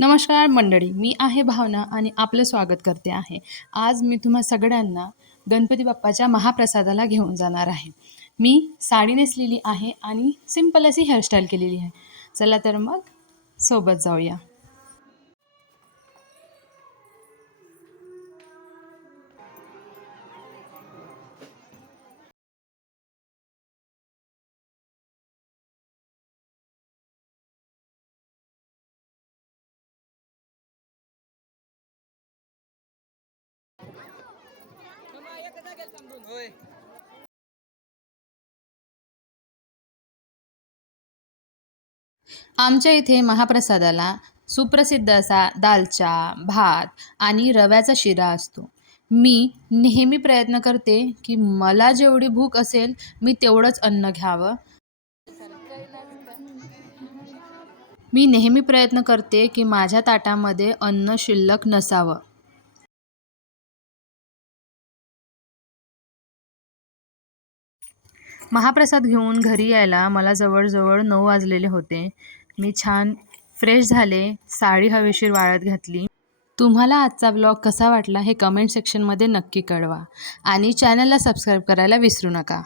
नमस्कार मंडळी, मी आहे भावना आणि आपलं स्वागत करते आहे. आज मी तुम्हा सगळ्यांना गणपती बाप्पाच्या महाप्रसादाला घेऊन जाणार आहे. मी साडी नेसलेली आहे आणि सिंपल अशी हेअरस्टाईल केलेली आहे. चला तर मग सोबत जाऊया. आमच्या इथे महाप्रसादाला सुप्रसिद्ध असा दालचा, भात आणि रव्याचा शिरा असतो. मी नेहमी प्रयत्न करते, की मला जेवढी भूक असेल, मी तेवढंच अन्न घ्यावं. मी नेहमी प्रयत्न करते, की माझ्या ताटामध्ये अन्न शिल्लक नसावं. महाप्रसाद घेऊन घरी यायला मला जवळजवळ 9 वाजलेले होते. मी छान फ्रेश झाले, साडी हवेशीर वाळत घातली. तुम्हाला आजचा ब्लॉग कसा वाटला हे कमेंट सेक्शनमध्ये नक्की कळवा आणि चॅनलला सबस्क्राईब करायला विसरू नका.